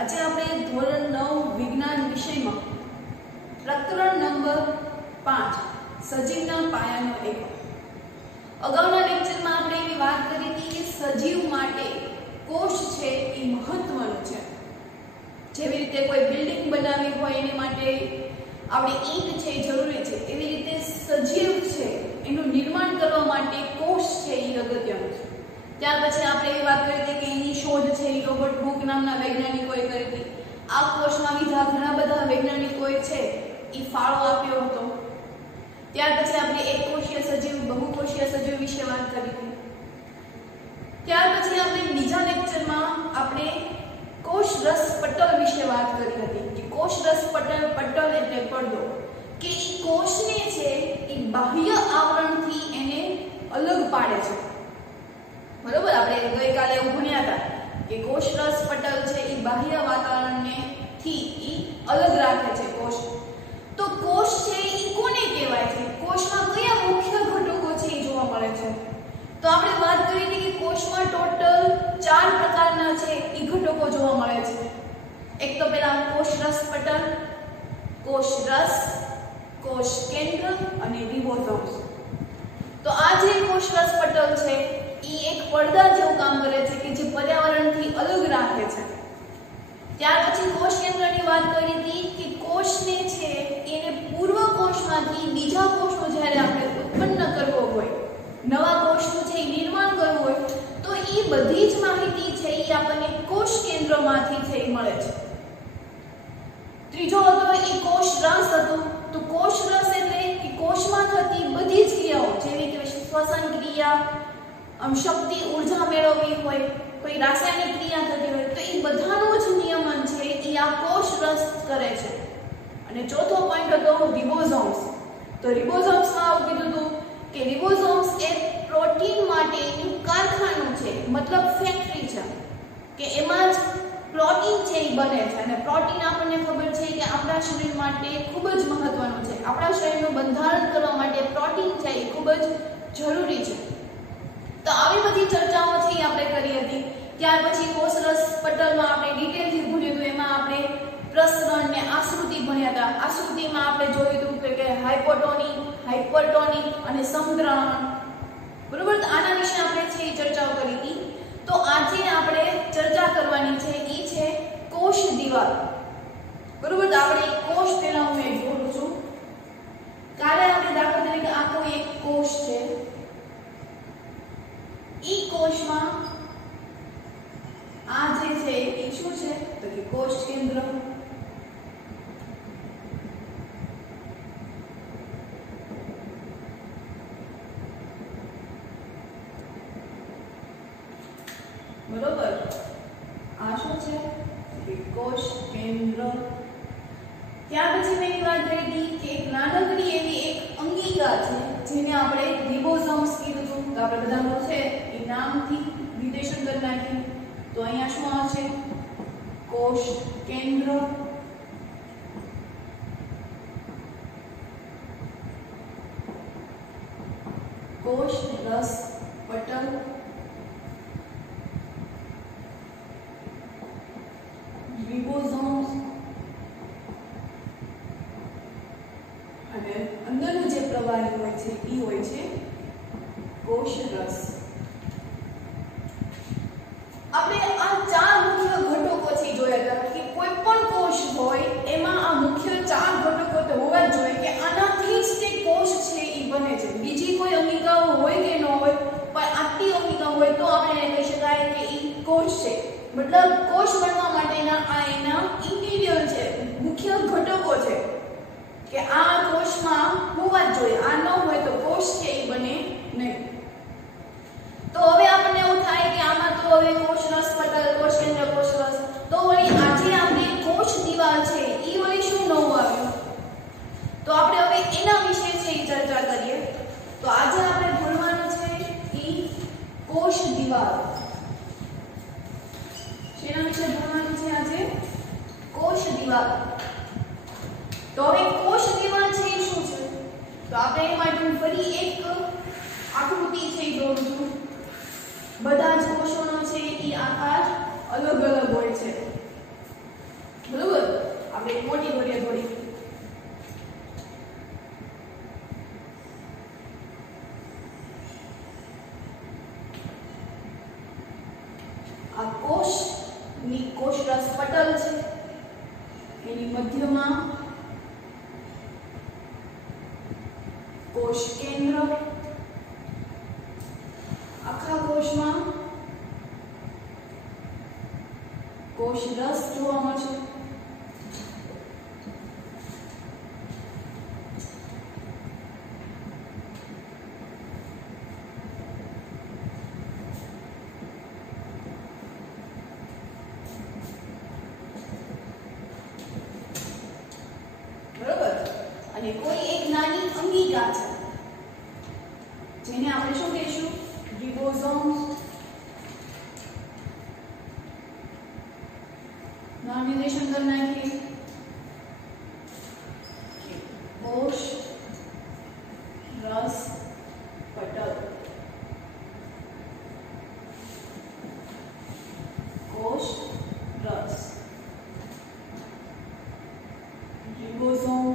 આજે આપણે ધોરણ 9 વિજ્ઞાન વિષયમાં પ્રકરણ નંબર 5 સજીવના પાયાનો એકમ. અગાઉના લેક્ચરમાં આપણે એવી વાત કરી હતી કે સજીવ માટે કોષ છે એ મહત્વનું છે. જેવી રીતે કોઈ બિલ્ડિંગ બનાવવી હોય એની માટે આપણે ઈંટ છે જરૂરી છે, એવી રીતે સજીવ છે એનું નિર્માણ કરવા માટે કોષ છે એ અગત્યનું છે. ત્યાર પછી આપણે એ વાત કરી હતી કે એની શોધ છે એ રોબર્ટ હુક નામના વૈજ્ઞાનિકોએ કરી હતી. આ કોષમાં બીજા ઘણા બધા વૈજ્ઞાનિકોએ છે એ ફાળો આપ્યો હતો. ત્યાર પછી આપણે એકકોષીય સજીવ, બહુકોષીય સજીવ વિશે વાત કરી હતી. ત્યાર પછી આપણે બીજા લેક્ચરમાં આપણે કોષરસ પટલ વિશે વાત કરી હતી કે કોષરસ પટલ એટલે પડદો, કે એ કોષને છે એ બાહ્ય આવરણથી એને અલગ પાડે છે. બરોબર, આપણે ગઈકાલે એવું ભણ્યા હતા કે કોષરસ પટલ છે એ બાહ્ય વાતાવરણને થી એ અલગ રાખે છે કોષ. તો કોષ છે એ કોને કહેવાય છે? કોષમાં કયા મુખ્ય ઘટકો છે એ જોવા મળે છે. તો આપણે વાત કરી હતી કે કોષમાં ટોટલ 4 પ્રકારના છે એ ઘટકો જોવા મળે છે. એક તો પહેલા કોષરસ પટલ, કોષરસ, કોષ કેન્દ્ર અને રિબોસોમ્સ. તો આ જે કોષરસ પટલ છે એ એક પડદા જેવું કામ કરે છે કે જે પર્યાવરણથી અલગ રાખે છે. ત્યાર પછી કોષ કેન્દ્રની વાત કરી હતી કે કોષને છે એને પૂર્વ કોષમાંથી બીજા કોષનો જ્યારે આપણે ઉત્પન્ન કરવો હોય, નવા કોષનું છે નિર્માણ કરવું હોય, તો એ બધી જ માહિતી છે એ આપણને કોષ કેન્દ્રમાંથી છે મળે છે. ત્રીજો હતો એ કોષરસ હતો. તો કોષરસ એટલે કે કોષમાં થતી બધી જ ક્રિયાઓ, જેવી કે શ્વસન ક્રિયા, શક્તિ ઉર્જા મેળવવી હોય, કોઈ રાસાયણિક ક્રિયા થતી હોય, તો એ બધાનો જ નિયમન છે એ આ કોષરસ કરે છે. અને ચોથો પોઈન્ટ હતો રિબોસોમ્સ. તો રિબોસોમ્સમાં આવું કીધું હતું કે રિબોસોમ્સ એ પ્રોટીન માટેનું કારખાનું છે, મતલબ ફેક્ટરી છે, કે એમાં જ પ્રોટીન છે એ બને છે. અને પ્રોટીન આપણને ખબર છે કે આપણા શરીર માટે ખૂબ જ મહત્વનું છે. આપણા શરીરનું બંધારણ કરવા માટે પ્રોટીન છે એ ખૂબ જ જરૂરી છે. તો આવી બધી ચર્ચાઓ છે એ આપણે કરી હતી. ત્યાર પછી કોષરસ પટલમાં આપણે ડિટેલથી ભણ્યું હતું. એમાં આપણે પ્રસરણ ને આશ્રુતિ ભણ્યા હતા. આશ્રુતિમાં આપણે જોયું હતું કે હાઇપોટોનિક, હાઇપરટોનિક અને સમદ્રાવણ. બરોબર, તો આના વિશે આપણે છે એ ચર્ચાઓ કરી હતી. તો આજે આપણે ચર્ચા કરવાની છે એ છે કોષ દિવાલ. બરોબર, તો આપણે કોષ પહેલા હું એ જોડું છું. કાલે આપણે દાખલા તરીકે આ કોઈ એક કોષ છે. ઈ કોષમાં આ જે છે એ શું છે તો કે કોષ કેન્દ્ર. બરોબર, આ શું છે કે કોષ કેન્દ્ર. ત્યાર પછી મેં વાત કરી હતી કે એક નાનકડી એવી એક અંગિકા છે જેને આપણે રિબોસોમ્સ કીધું હતું. તો આપણે બધાનું છે એ નામથી નિર્દેશન કરી નાખ્યું. તો અહીંયા શું આવશે? કોષ કેન્દ્ર, કોષરસ પટલ, રિબોસોમ્સ અને અંદરનું જે પ્રવાહી હોય છે એ હોય છે કોષરસ. આપણે આ 4 મુખ્ય ઘટકો છે જોયા હતા કે કોઈ પણ કોષ હોય એમાં આ મુખ્ય 4 ઘટકો તો હોવા જ જોઈએ કે આનાથી જ તે કોષ છે એ બને છે. બીજી કોઈ અંગિકાઓ હોય કે ન હોય, પણ આટલી અંગિકા હોય તો આપણે એને કહી શકાય કે એ કોષ છે. મતલબ કોષ બનવા માટેના આ એના ઇન્ટિરિયર છે, મુખ્ય ઘટકો છે કે આ કોષમાં હોવા જ જોઈએ. આ ન હોય તો કોષ છે એ બને નહીં. તો હવે આપણને એવું થાય કે આમાં તો હવે કોષરસ પટલ, કોષ કેન્દ્ર, કોષરસ, તો વળી આજે આપણે કોષ દિવાલ છે એ વળી શું નવું આવ્યું? તો આપણે હવે એના વિશે છે એ ચર્ચા કરીએ. તો આજે આપણે ભણવાનું છે એ કોષ દિવાલ. શેના વિશે ભણવાનું છે આજે? કોષ દિવાલ. તો હવે કોષ દિવાલ છે એ શું છે? તો આપણે એ માટે ફરી એક આકૃતિ છે એ દોરું છું. બધા જ કોષોનો છે એ આકાર અલગ અલગ હોય છે. કોષની કોષરસ પટલ છે, એની મધ્યમાં કોષ કેન્દ્ર, આખા કોષમાં કોષ રસ જોવા મળશે. અને કોઈ એક નાની અંગિકા છે જેને આપણે શું કહીશું? રિબોસોમ. નામ નિર્દેશન કરી નાખીએ. કોષ રસ પટલ, કોષ રસ રિબોસોમ,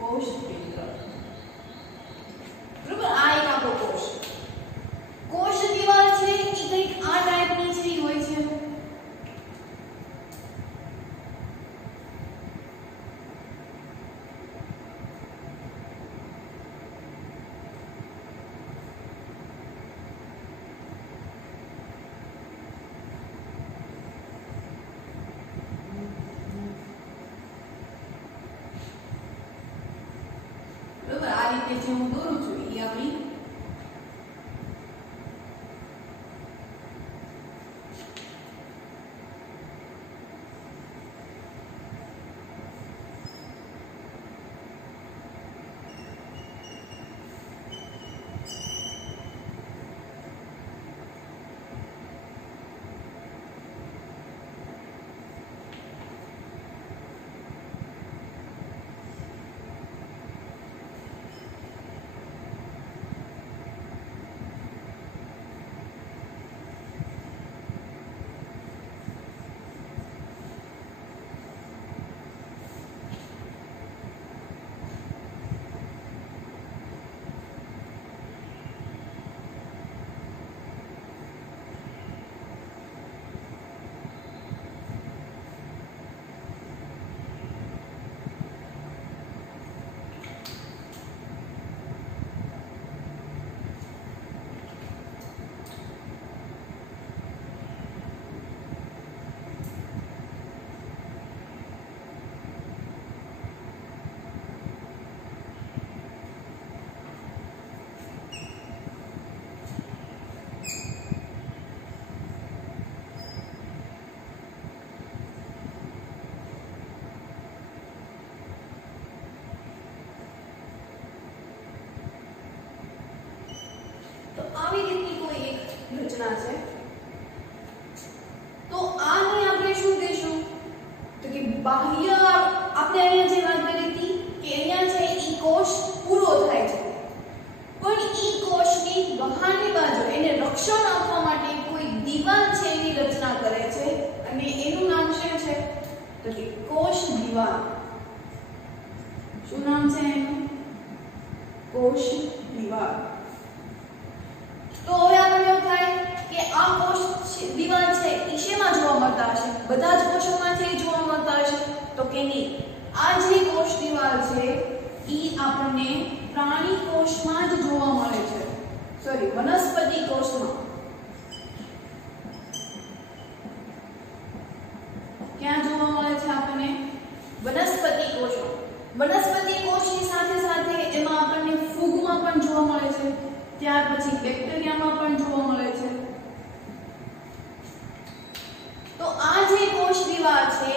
કોષ કેન્દ્ર. બરોબર, આ એક આપણો કોષ. કોષ દિવાલ છે એ કંઈક આ ટાઈપની જેવી હોય છે. આ રીતે જે હું દોરું છું એ આપણી આવી રીતની કોઈ એક રચના છે. તો આને આપણે શું કહીશું? તો કે બાહ્ય, આપણે અહીંયા જે વાત કરી હતી કે અહીંયા છે ઈ કોષ પૂરો થાય છે, પણ ઈ કોષની બહારની બાજુ એને રક્ષણ આપવા માટે કોઈ દીવાલ છે એની રચના કરે છે અને એનું નામ શું છે? તો કે કોષ દીવાલ. શું નામ છે એનું? કોષ દીવાલ. તો હવે આપણને એવું થાય કે આ કોષ દીવાલ છે એ શેમાં જોવા મળતા હશે? બધા જ કોષોમાંથી જોવા મળતા હશે? તો કે નહીં. આ જે કોષ દીવાલ છે એ આપણને પ્રાણી કોષમાં જ જોવા મળે છે. સોરી, વનસ્પતિ કોષમાં. ક્યાં જોવા મળે છે આપણને? વનસ્પતિ કોષમાં. વનસ્પતિ કોષની સાથે સાથે એમાં આપણને ફૂગમાં પણ જોવા મળે છે, ત્યાર પછી બેક્ટેરિયામાં પણ જોવા મળે છે. તો આ જે કોષ દીવાલ છે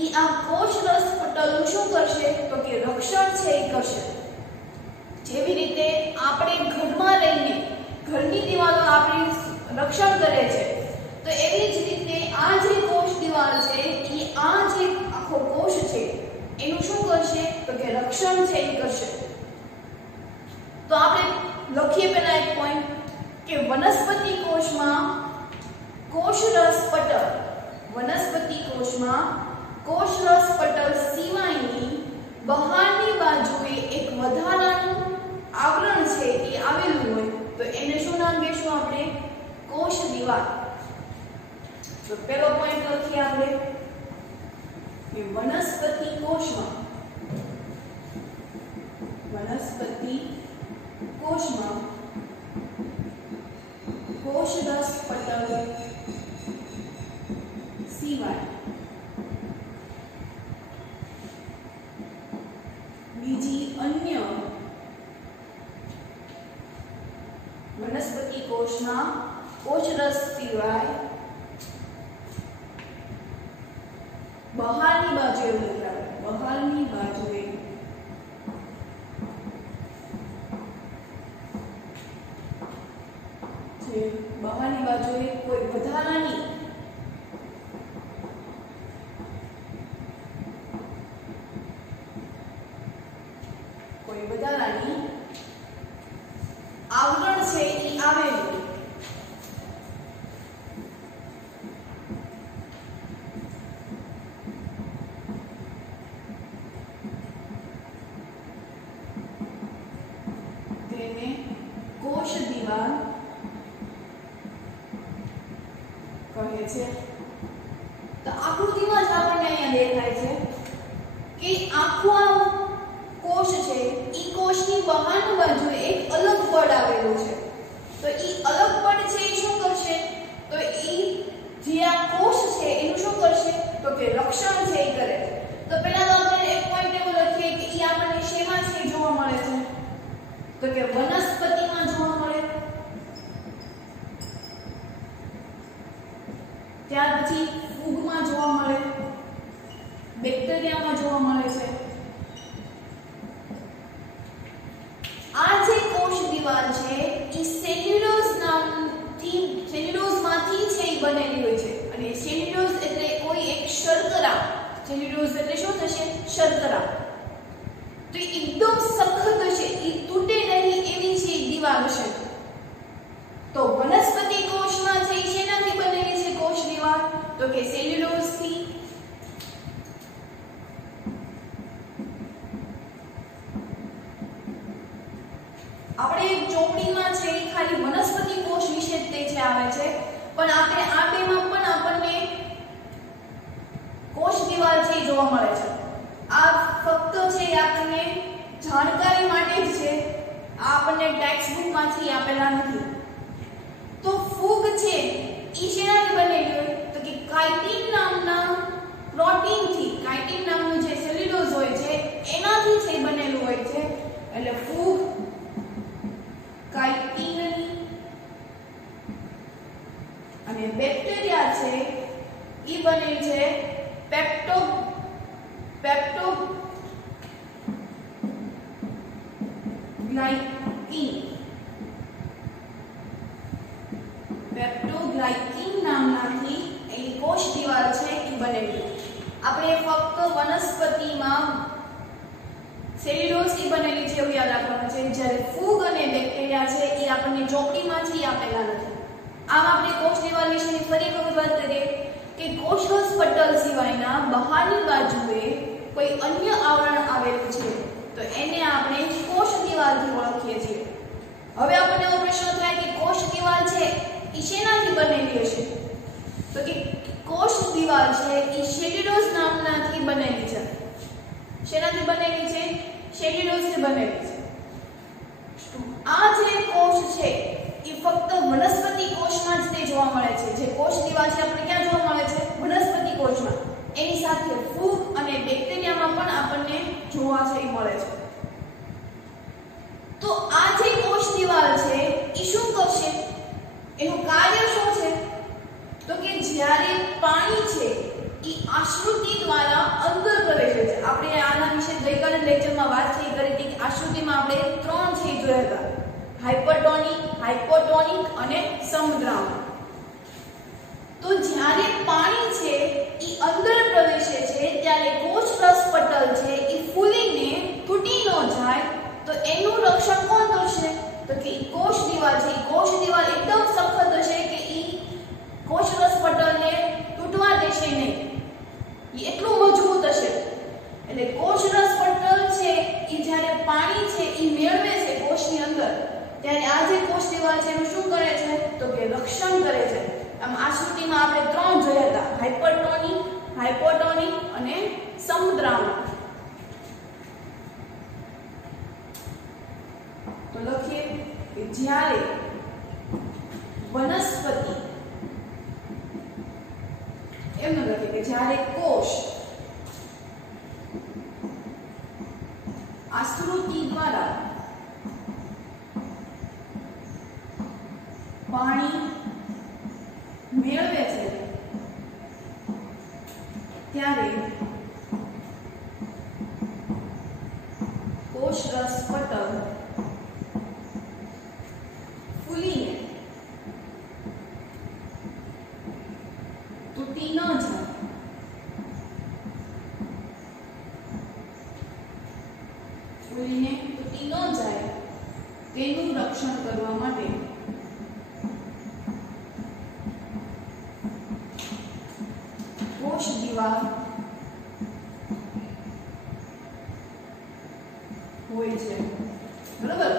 ઈ આ કોષ રસ પટલનું શું કરશે? તો કે રક્ષણ છે એ કરશે. જેવી રીતે આપણે ઘરમાં રહીને ઘરની દીવાલો આપણી રક્ષણ કરે છે, તો એવી જ રીતે આ જે કોષ દીવાલ છે ઈ આ જે આખો કોષ છે એનું શું કરશે? તો કે રક્ષણ છે એ કરશે. તો આપણે લખીએ પહેલા એક પોઈન્ટ કે વનસ્પતિ કોષમાં કોષરસ પટલ, વનસ્પતિ કોષમાં કોષરસ પટલ સિવાયની બહારની બાજુએ એક વધારાનું લખીશું આપણે કોષ દીવાલ. તો પહેલો પોઈન્ટ લખીએ આપણે કે વનસ્પતિ કોષમાં કોષરસ પટલ સિવાય બીજી અન્ય વનસ્પતિ કોષમાં કોષરસ સિવાય બહારની બાજુએ બહારની બાજુએ બહારની બાજુએ કોઈ વધારાની આવરણ છે એ આવેલું તેને કોષ દીવાલ કહે છે. તો આકૃતિમાં જ આપણને અહીંયા દેખાય છે કે આખું કોષ છે ઈ કોષની બહારની બાજુએ એક અલગ પડ આવેલું છે. તો ઈ અલગ પડ છે એ શું કરશે? તો ઈ જે આ કોષ છે એનું શું કરશે? તો કે રક્ષણ છે એ કરે છે. તો પહેલા તો આપણે એક પોઈન્ટ એવો લખીએ કે ઈ આપણને શેમાં છે જોવા મળે છે? તો કે વનસ્પતિમાં જોવા મળે. ત્યાર પછી ફૂગમાં જોવા મળે, બેક્ટેરિયામાં જોવા મળે છે. આ જે કોષ દીવાલ છે એ સેલ્યુલોઝમાંથી છે એ બનેલી હોય છે. અને સેલ્યુલોઝ એટલે કોઈ એક શર્કરા. સેલ્યુલોઝ એટલે શું થશે? શર્કરા. તો એકદમ સખત હશે, એ તૂટે નહીં એવી છે દીવાલ હશે. તો વનસ્પતિ કોષમાં છે શેનાથી બનેલી છે કોષ દીવાલ? તો કે સેલ્યુલોઝથી. આપણે ચોપડીમાં છે ખાલી વનસ્પતિ કોષ વિશે જ તે છે આવે છે, પણ આપણે આ બેમાં પણ આપણને કોષ દીવાલ છે જોવા મળે છે. આ ફક્ત છે આપણને જાણકારી માટે જ છે, આ આપણને ટેક્સ્ટ બુકમાંથી આપેલા નથી. તો ફૂગ છે ઈ શેનાથી બનેલી હોય? તો કે કાઇટિન નામના પ્રોટીનથી, કાઇટિન નામનું જે સેલ્યુલોઝ હોય છે એનાથી છે બનેલું હોય છે. એટલે ફૂગ કાઇટિન અને બેક્ટેરિયા છે ઈ બને છે પેપ્ટોગ્લાયકિન નામનાથી એ કોષ દીવાલ છે એ બનેલી. આપણે ફક્ત વનસ્પતિમાં સેલ્યુલોઝથી બનેલી છે એવું યાદ રાખવાનું છે, જ્યારે ફૂગ અને બેક્ટેરિયા છે એ આપણને ચોપડીમાંથી આપેલા નથી. આમ આપણે કોષ દીવાલ વિશેની ફરી એક વખત વાત કરીએ કે કોષરસ પટલ સિવાયના બહારની બાજુએ કોઈ અન્ય આવરણ આવેલું છે તો એને આપણે કોષ દીવાલથી ઓળખીએ છીએ. હવે આપણને એવો પ્રશ્ન થાય કે કોષ દીવાલ છે એ શેનાથી બનેલી હશે? તો કે કોષ દીવાલ છે એ સેલ્યુલોઝ નામનાથી બનેલી છે. શેનાથી બનેલી છે? સેલ્યુલોઝથી બનેલી છે. આ જે કોષ છે એ ફક્ત વનસ્પતિ કોષમાં જ તે જોવા મળે છે. જે કોષ દીવાલ છે આપણે ક્યાં જોવા મળે છે? વનસ્પતિ કોષમાં. એની સાથે ફૂગ અને બેક્ટેરિયામાં પણ આપણને જોવા છે મળે છે. તો આ જે કોષ દીવાલ છે એ શું કરશે? એનું કાર્ય શું છે? તો કે જ્યારે પાણી છે એ આશ્રુતિ દ્વારા અંદર પ્રવેશે છે. આપણે આના વિશે ગઈકાલે લેક્ચરમાં વાત કરી હતી કે આશ્રુતિમાં આપણે 3 છે જોયા હતા: હાઇપરટોનિક, હાઇપોટોનિક અને સમદ્રાવક. તો જ્યારે પાણી છે એ અંદર પ્રવેશે છે ત્યારે કોષરસ પટલ છે એ ફૂલીને તૂટી ન જાય તો એનું રક્ષણ કોણ કરશે? તો કે કોષ દીવાલ છે. કોષ દીવાલ એકદમ સખત હશે કે એ કોષરસ પટલને તૂટવા દેશે નહીં, એ એટલું મજબૂત હશે. એટલે કોષરસ પટલ છે એ જ્યારે પાણી છે એ મેળવે છે કોષની અંદર ત્યારે આ જે કોષ દીવાલ છે એનું શું કરે છે? રક્ષણ કરે છે. આમ આકૃતિમાં આપણે ત્રણ જોયા હતા, હાઇપરટોનિક, હાઇપોટોનિક અને સમદ્રાવણ. તો લખીએ કે જ્યારે વનસ્પતિ, એમ ન લખીએ કે જ્યારે કોષ આકૃતિ દ્વારા પાણી મેળવે છે ત્યારે કોષરસ પટલ ફૂલીને તૂટી ન જાય. ફૂલીને તૂટી ન જાય તેનું રક્ષણ કરવા માટે કોષ દિવાલ હોય છે. બરાબર.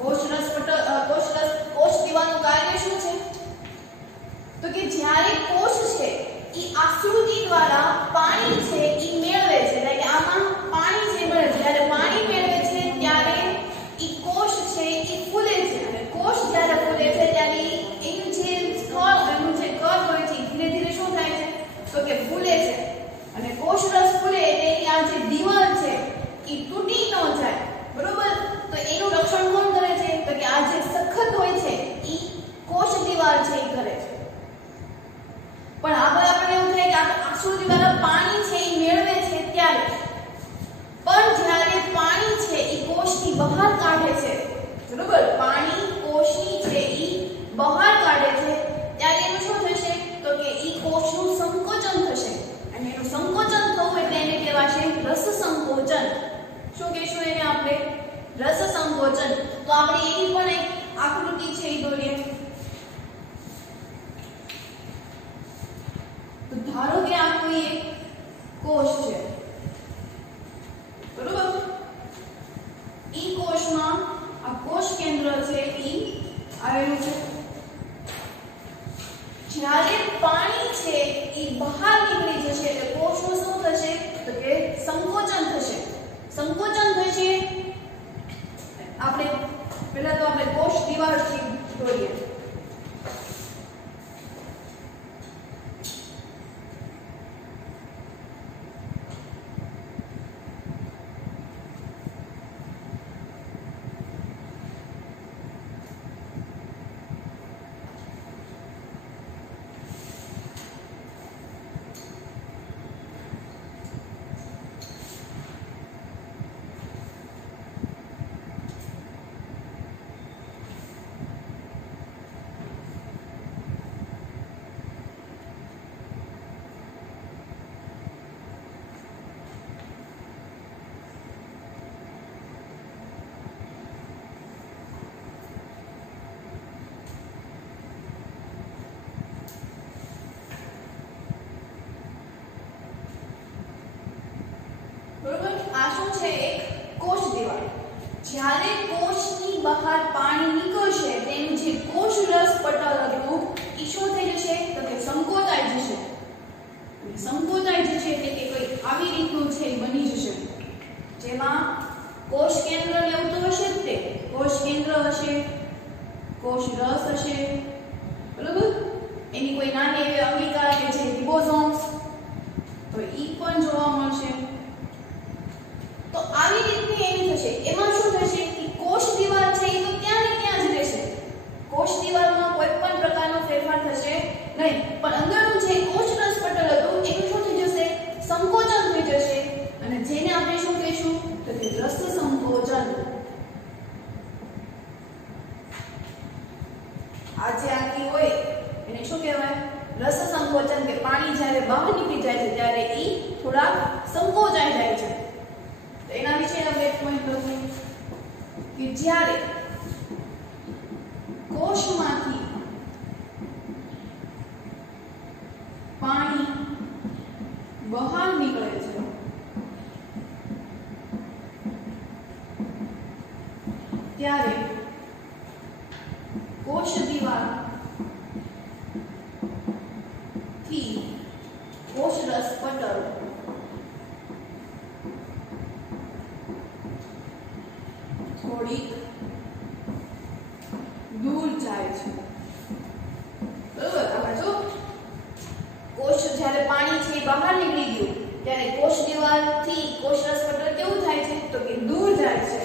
કોષ દિવાલનું કાર્ય શું છે? તો કે જ્યારે કોષ છે ઈ આકૃતિ દ્વારા પાણી છે ઈ મેળવે છે, એટલે કે આમાં પાણી છે મળે, જ્યારે પાણી મેળવે છે ત્યારે ઈ કોષ છે ઈ ફૂલે છે, અને કોષ જ્યારે ફૂલે છે ત્યારે એનું જે સ્થળ, એનું જે કદ હોય છે ધીરે ધીરે શું થાય છે? તો કે ફૂલે છે. અને કોષરસ ફૂલે એટલે એની આ જે દિવાલ છે ઈ તૂટી ન જાય. બરોબર. તો એનું રક્ષણ કોણ કરે છે? તો કે આ જે સખત હોય છે ઈ કોષ દિવાલ છે ઈ કરે છે. પણ આગળ આપણે એવું થાય કે આ આકૃતિ દ્વારા પાણી છે ઈ મેળવે છે ત્યારે, પણ જ્યારે પાણી છે ઈ કોષની બહાર કાઢે છે, બરોબર, પાણી કોષની છે ઈ બહાર કાઢે છે ત્યારે એનું શું થશે? તો કે ઈ કોષનું સંકોચન થશે, અને એનું સંકોચન થવું એટલે એને કહેવાશે રસ સંકોચન. શું કહેશું એને આપણે? રસ સંકોચન. તો આપણે એની પણ એક આકૃતિ છે ઈ દોરીએ. તો ધારો કે આ કોઈ એક કોષ છે, બરોબર. ઈ કોષમાં આ કોષ કેન્દ્ર છે ઈ આવેલું છે. જ્યારે પાણી છે ઈ બહાર નીકળી જશે એટલે કોષનું શું થશે? તો કે સંકોચન થશે. સંકોચન થશે. આપણે પહેલા તો આપણે કોષ દિવાલ છે દોરીએ. બરોબર. આ શું છે? એક કોષ દિવાલ. જ્યારે કોષની બહાર પાણી નીકળશે તેનું જે કોષરસ પટલ હતું ઈ શું થઈ જશે? તો કે સંકોચાઈ જશે. સંકોચાઈ જશે એટલે કે કોઈ આવી રીતનું છે બની જશે, જેમાં કોષ કેન્દ્ર ને એવું તો હશે જ. તે કોષ કેન્દ્ર હશે, કોષ રસ હશે, બરોબર. એની કોઈ નાની એવી અંગિકા કે છે રિબોસોમ્સ, તો ઈ પણ જોવા મળશે. તો આવી રીતની એની થશે. એમાં શું થશે કે કોષ દિવાલ છે એ તો ત્યાં ને ત્યાં જ રહેશે. કોષ દિવાલમાં કોઈ પણ પ્રકારનો ફેરફાર થશે નહીં, પણ અંદરનું જે કોષરસ પટલ હતું એનું શું થઈ જશે? સંકોચન થઈ જશે, અને જેને આપણે શું કહીશું? તો કે રસ સંકોચન. આ જે આખી હોય એને શું કહેવાય? રસ સંકોચન. કે પાણી જ્યારે બહાર નીકળી જાય છે ત્યારે ઈ થોડા સંકોચાઈ જાય છે. એના વિશે આપણે એક પોઈન્ટ લખું કે જ્યારે કોષમાંથી પાણી બહાર નીકળે છે ત્યારે કોષ દિવાલ દૂર જાય છે. બરોબર. આપણે જો કોષ જ્યારે પાણી છે બહાર નીકળી ગયું ત્યારે કોષ દિવાલથી કોષરસ પટલ કેવું થાય છે તો કે દૂર જાય છે.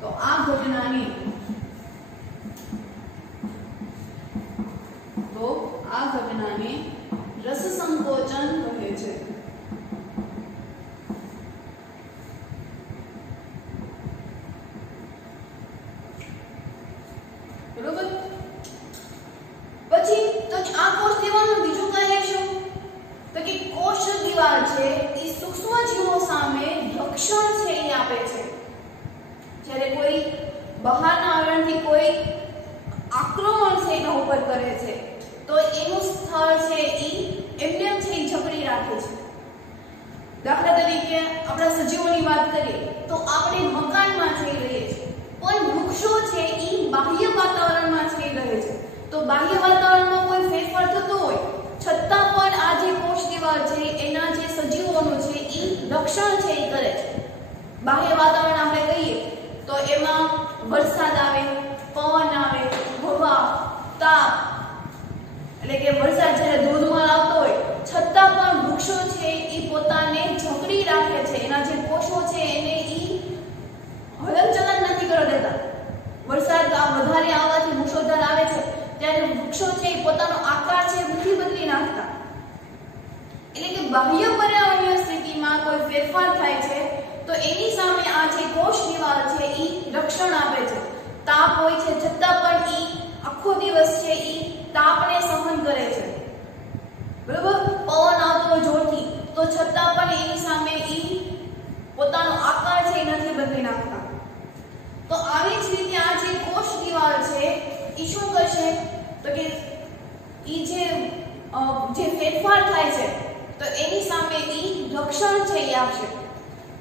તો આ ઘટનાને રસ સંકોચન કહે છે. બરોબર. પછી તો આ કોષ દિવાલનું બીજું કાર્ય શું તો કે કોષ દિવાલ છે એ સૂક્ષ્મ જીવો સામે રક્ષણ છે એ આપે છે. જ્યારે કોઈ બહારના આવરણથી કોઈ આક્રમણ છે એના ઉપર કરે છે તો એનું સ્થળ છે એ એમને છે એ જકડી રાખે છે. દાખલા તરીકે આપણા સજીવોની વાત કરીએ તો આપણે મકાનમાં છે રહીએ છીએ પણ વૃક્ષો છે એ બાહ્ય વાતાવરણમાં છે રહે છે. તો બાહ્ય વાતાવરણમાં કોઈ ફેરફાર થતો હોય છતાં પણ આ જે કોષ દિવાલ છે એના જે સજીવોનું છે એ રક્ષણ છે એ કરે છે. બાહ્ય વાતાવરણ આપણે કહીએ તો એમાં વરસાદ આવે, પવન આવે, હવા, તાપ, એટલે કે વરસાદ જ્યારે ધોધમાર આવતો હોય છતાં પણ વૃક્ષો છે એ પોતાને જકડી રાખે છે. એના જે કોષો છે એને એ હલનચલન નથી કરવા દેતા. વરસાદ વધારે આવવાથી મુશળધાર આવે છે ત્યારે વૃક્ષો છે એ પોતાનો આકાર છે નથી બદલી નાખતા. એટલે કે બાહ્ય પર્યાવરણીય સ્થિતિમાં કોઈ ફેરફાર થાય છે તો એની સામે આ જે કોષ દિવાલ છે એ રક્ષણ આપે છે. તાપ હોય છે છતાં પણ એ આખો દિવસ છે એ તાપને સહન કરે છે. બરોબર. પવન આવતો હોય જોરથી તો છતાં પણ એની સામે એ પોતાનો આકાર છે એ નથી બદલી નાખતા. તો આવી જ રીતે આ જે કોષ દિવાલ છે એ શું કરશે તો કે એ જે ફેરફાર થાય છે તો એની સામે એ રક્ષણ છે એ આપશે.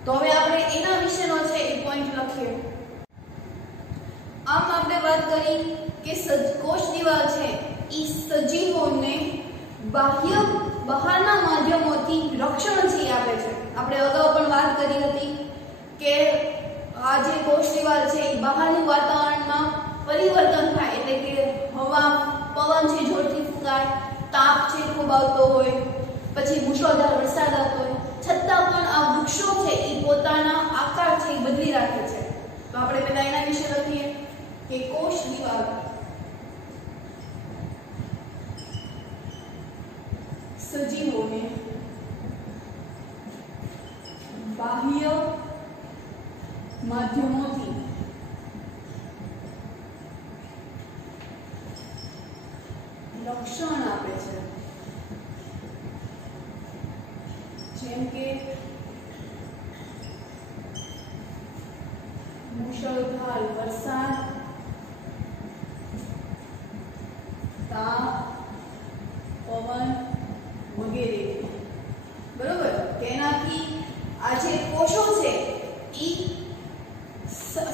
તો હવે આપણે એના વિશેનો છે એ પોઈન્ટ લખીએ. આમ આપણે વાત કરી કે કોષ દિવાલ છે એ સજીવોને બહારના માધ્યમોથી રક્ષણ છે આપે છે. આપણે અગાઉ પણ વાત કરી હતી કે આ જે કોષ દિવાલ છે એ બહારનું વાતાવરણમાં પરિવર્તન થાય એટલે કે હવા, પવન છે જોરથી ફૂંકાય, તાપ છે ખૂબ આવતો હોય, પછી મુશળધાર વરસાદ આવતો હોય છતાં પણ આ વૃક્ષો છે એ પોતાના આકાર છે એ બદલી રાખે છે. તો આપણે પહેલા એના વિશે લખીએ કે કોષ દિવાલ સજીવોને બાહ્ય માધ્યમોથી રક્ષણ આપે છે. જેમ કે મુશળધાર વરસાદ, તાપ, પવન વગેરે. બરોબર. તેનાથી આ જે કોષો છે એ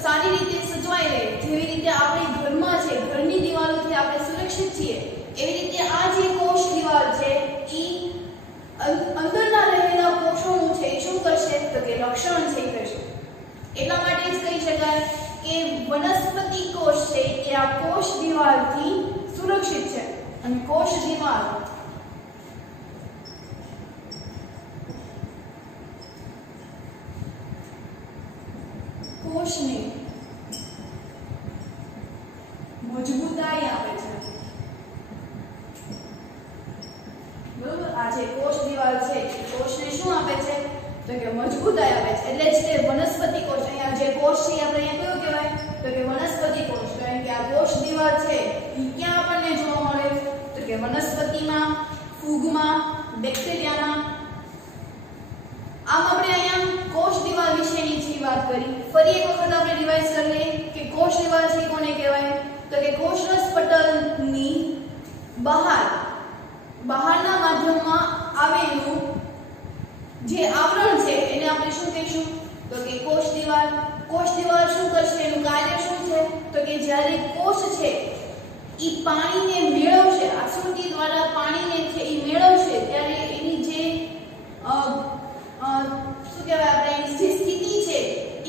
સારી રીતે સચવાઈ રહે. જેવી રીતે આપણે ઘરમાં છે ઘરની દિવાલોથી આપણે સુરક્ષિત છીએ એવી રીતે આ જે કોષ દિવાલ છે એ અંદરના રહેલા કોષોનું છે એ શું કરશે તો કે રક્ષણ છે કરશે. એટલા માટે જ કહી શકાય કે વનસ્પતિ કોષ છે એ આ કોષ દિવાલથી સુરક્ષિત છે. અને કોષ દિવાલ કોષને મજબૂતાઈ આપે છે. બરોબર. આ જે કોષ દિવાલ છે એ કોષને શું આપે છે તો કે મજબૂતાઈ આપે છે. એટલે જ તે વનસ્પતિ કોષ અહીંયા જે કોષ છે આપણે અહીંયા કયો કહેવાય તો કે વનસ્પતિ કોષ. કારણ કે આ કોષ દિવાલ છે એ ક્યાં આપણને જોવા મળે તો કે વનસ્પતિમાં, ફૂગમાં, બેક્ટેરિયામાં. આમ આપણે અહીંયા કોષ દિવાલ વિશેની જે વાત કરી ફરી એક વખત આપણે રિવાઇઝ કરી લઈએ કે કોષ દિવાલ છે કોને કહેવાય તો કે કોષરસ પટલની બહારના માધ્યમમાં આવેલું જે આવરણ છે એને આપણે શું કહીશું તો કે કોષ દિવાલ. કોષ દિવાલ શું કરશે એનું કાર્ય શું છે તો કે જ્યારે કોષ છે એ પાણીને મેળવશે, આશ્રુતિ દ્વારા પાણીને છે એ મેળવશે ત્યારે એની જે શું કહેવાય આપણે એની જે સ્થિતિ છે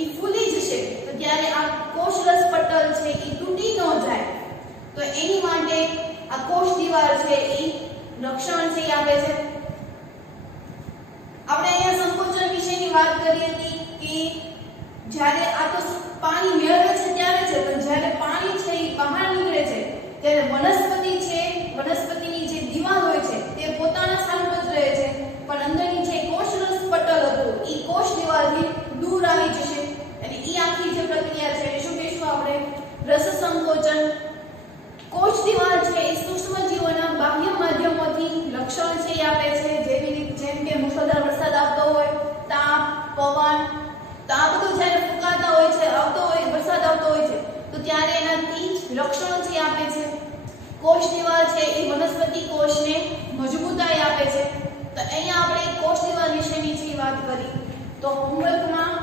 એ ફૂલી જશે. તો ત્યારે આ કોષરસ પટલ છે એ તૂટી ન જાય આવે છે. આપણે અહીંયા સંકોચન વિશેની વાત કરી હતી કે જ્યારે આ તો પાણી મેળવે છે ત્યારે છે, પણ જ્યારે પાણી છે એ બહાર નીકળે છે ત્યારે વનસ્પતિ છે, વનસ્પતિની જે દિવાલ હોય છે તે પોતાના સ્થાન પર જ રહે છે, પણ અંદરની જે કોષરસ પટલ હતું એ કોષ દિવાલથી દૂર આવી જશે અને એ આખી જે પ્રક્રિયા છે એ શું કહીશું આપણે? રસ સંકોચન. કોષ દિવાલ છે એ સૂક્ષ્મજીવોના બાહ્ય માધ્યમોથી લક્ષણ છે એ આપે છે, જેમ કે મુશળધાર વરસાદ આવતો હોય, તાપ, પવન, તો આ બધું જ્યારે ફૂંકાતા હોય છે, આવતો હોય, વરસાદ આવતો હોય છે તો ત્યારે એનાથી લક્ષણો છે આપે છે. કોષ દિવાલ છે એ વનસ્પતિ કોષને મજબૂતાઈ આપે છે. તો અહીંયા આપણે કોષ દિવાલ વિશેની વાત કરી. તો હોમવર્કમાં